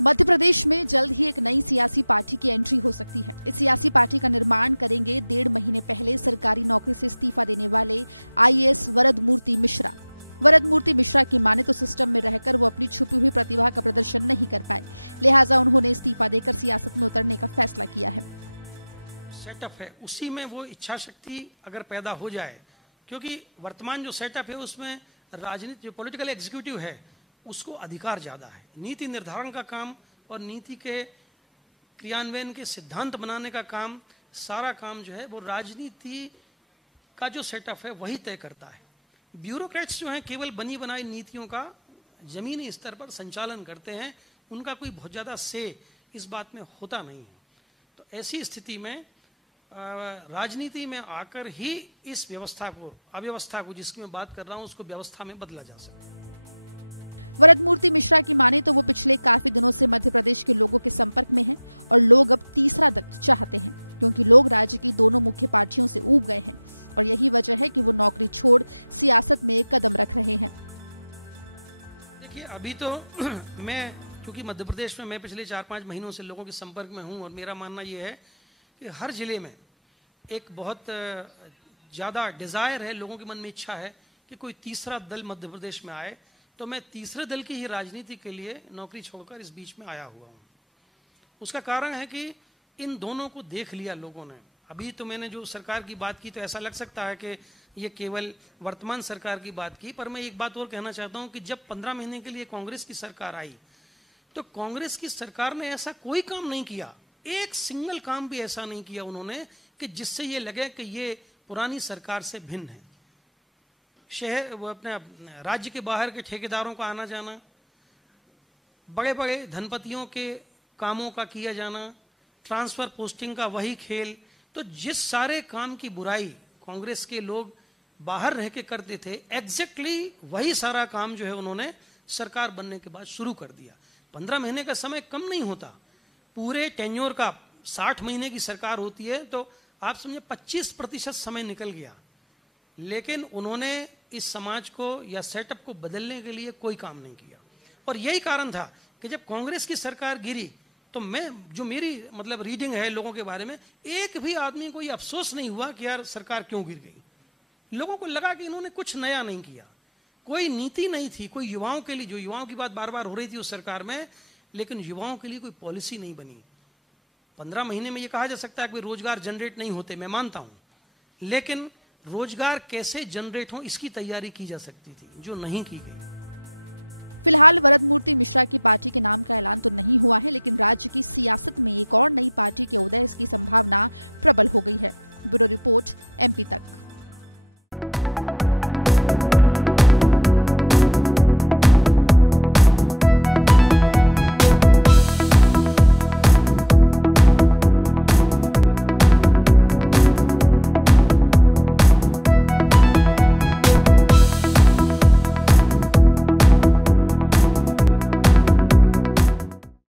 मध्य प्रदेश में जल्द ही एक नई सियासी पार्टी की एंट्री हो सकती है। इस सियासी पार्टी का निर्माण करेंगे 1.5 महीने पहले सरकारी नौकरी से इस्तीफा देने वाले आईएएस वरदमूर्ति मिश्रा। वरदमूर्ति मिश्रा की माने तो सिस्टम में रहकर वो अपनी छुपी हुई प्रतिभा का प्रदर्शन नहीं कर पाए, लिहाजा उन्होंने इस्तीफा देकर सियासत में उतरने का फैसला किया है। सेटअप है उसी में वो इच्छा शक्ति अगर पैदा हो जाए, क्योंकि वर्तमान जो सेटअप है उसमें राजनीति जो पॉलिटिकल एग्जीक्यूटिव है उसको अधिकार ज़्यादा है। नीति निर्धारण का काम और नीति के क्रियान्वयन के सिद्धांत बनाने का काम, सारा काम जो है वो राजनीति का जो सेटअप है वही तय करता है। ब्यूरोक्रेट्स जो हैं केवल बनी बनाई नीतियों का ज़मीनी स्तर पर संचालन करते हैं, उनका कोई बहुत ज़्यादा से इस बात में होता नहीं है। तो ऐसी स्थिति में राजनीति में आकर ही इस व्यवस्था को, अव्यवस्था को जिसकी मैं बात कर रहा हूँ, उसको व्यवस्था में बदला जा सकता है। वरदमूर्ति मिश्रा की माने तो वो पिछले काफी दिनों से मध्य प्रदेश के लोगों के संपर्क में हैं और लोग अब तीसरा दल चाहते हैं, क्योंकि लोग राज्य की दोनों मुख्य पार्टियों से ऊब गए हैं और यही वजह है कि वो नौकरी छोड़ सियासत में कदम रख रहे हैं। देखिए, अभी तो मैं क्योंकि मध्य प्रदेश में मैं पिछले 4-5 महीनों से लोगों के संपर्क में हूँ और मेरा मानना ये है कि हर जिले में एक बहुत ज़्यादा डिज़ायर है, लोगों के मन में इच्छा है कि कोई तीसरा दल मध्य प्रदेश में आए। तो मैं तीसरे दल की ही राजनीति के लिए नौकरी छोड़कर इस बीच में आया हुआ हूँ। उसका कारण है कि इन दोनों को देख लिया लोगों ने। अभी तो मैंने जो सरकार की बात की तो ऐसा लग सकता है कि ये केवल वर्तमान सरकार की बात की, पर मैं एक बात और कहना चाहता हूँ कि जब 15 महीने के लिए कांग्रेस की सरकार आई तो कांग्रेस की सरकार ने ऐसा कोई काम नहीं किया, एक सिंगल काम भी ऐसा नहीं किया उन्होंने कि जिससे ये लगे कि ये पुरानी सरकार से भिन्न है। शहर वो अपने राज्य के बाहर के ठेकेदारों का आना जाना, बड़े बड़े धनपतियों के कामों का किया जाना, ट्रांसफ़र पोस्टिंग का वही खेल। तो जिस सारे काम की बुराई कांग्रेस के लोग बाहर रह के करते थे, एग्जैक्टली वही सारा काम जो है उन्होंने सरकार बनने के बाद शुरू कर दिया। 15 महीने का समय कम नहीं होता, पूरे टेन्योर का 60 महीने की सरकार होती है तो आप समझे 25% समय निकल गया, लेकिन उन्होंने इस समाज को या सेटअप को बदलने के लिए कोई काम नहीं किया। और यही कारण था कि जब कांग्रेस की सरकार गिरी तो मैं जो मेरी मतलब रीडिंग है लोगों के बारे में, एक भी आदमी को ये अफसोस नहीं हुआ कि यार सरकार क्यों गिर गई। लोगों को लगा कि इन्होंने कुछ नया नहीं किया, कोई नीति नहीं थी, कोई युवाओं के लिए, जो युवाओं की बात बार बार हो रही थी उस सरकार में, लेकिन युवाओं के लिए कोई पॉलिसी नहीं बनी। 15 महीने में ये कहा जा सकता है कि रोजगार जनरेट नहीं होते, मैं मानता हूँ, लेकिन रोजगार कैसे जनरेट हो इसकी तैयारी की जा सकती थी, जो नहीं की गई। फिलहाल वरदमूर्ति मिश्रा की पार्टी के नाम का ऐलान तो नहीं हुआ है, लेकिन राज्य की सियासत में एक और नई पार्टी के उदय की संभावना प्रबल हो गई है। ब्यूरो रिपोर्ट, MP तक।